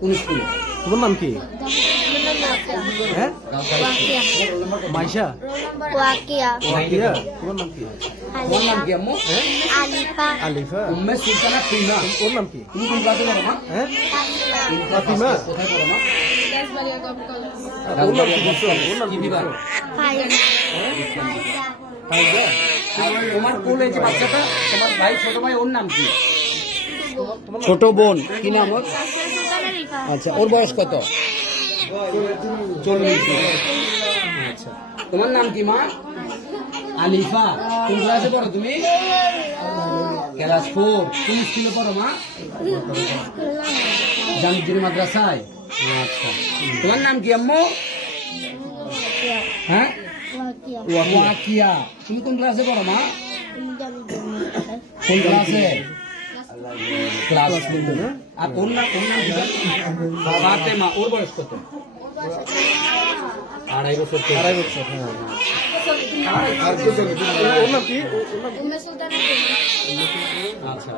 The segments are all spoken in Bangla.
কোন স্কুলে? তোমার নাম কি? হ্যাঁ, মাইশা। ওয়াকিয়া। ওয়াকিয়া। তোমার নাম কি? তোমার নাম কি আম্মু? আলিফা। আলিফা। উম্মে সুলতানা ফিমা। ওর নাম কি? তুমি কোন ক্লাসে পড়ো মা? হ্যাঁ, ফাতিমা। কোথায় পড়ো মা? ওর নাম কি বলছো? ওর নাম কি কি বিভাগ? ফাইজা। ফাইজা। তোমার কোলে যে বাচ্চাটা, তোমার ভাই ছোট ভাই, ওর নাম কি? তোমার ছোট বোন কি নাম ওর? আচ্ছা, ওর বয়স কত? 40। আচ্ছা, তোমার নাম কি মা? আলিফা। কোন ক্লাসে পড়ো তুমি? ক্লাস 4। কোন স্কুলে পড়ো মা? জামিউদ্দিন মাদ্রাসায়। আচ্ছা, তোমার নাম কি আম্মু? হ্যাঁ, ওয়াকিয়া। তুমি কোন ক্লাসে পড়ো মা? কোন ক্লাসে? ক্লাস 2। আর ওর নাম কি? ফাতেমা। ওর বয়স কত? 2.5 বছর। 2.5 বছর। হ্যাঁ। ওর নাম কি? আচ্ছা,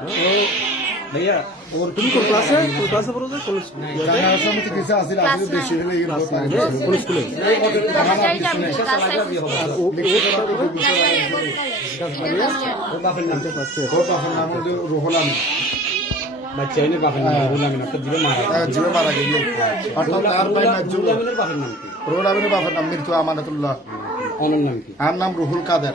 ভাইয়া, ওর তুমি কোন ক্লাসে? কোন ক্লাসে পড়ো? কোন স্কুলে? কোন স্কুলে? আর ও ওর বাপের নাম কি? রুহুল আমিন। বাচ্চা এনে বাপের নাম রুহুল আমিন। একটা জীবে মারা জীবে মারা গেছে। অর্থাৎ তার ভাই রুহুল আমিনের বাপের নাম কি? রুহুল আমিনের বাবার নাম মৃত্যু আমানাতুল্লাহ। ওনার নাম কি? আর নাম রুহুল কাদের।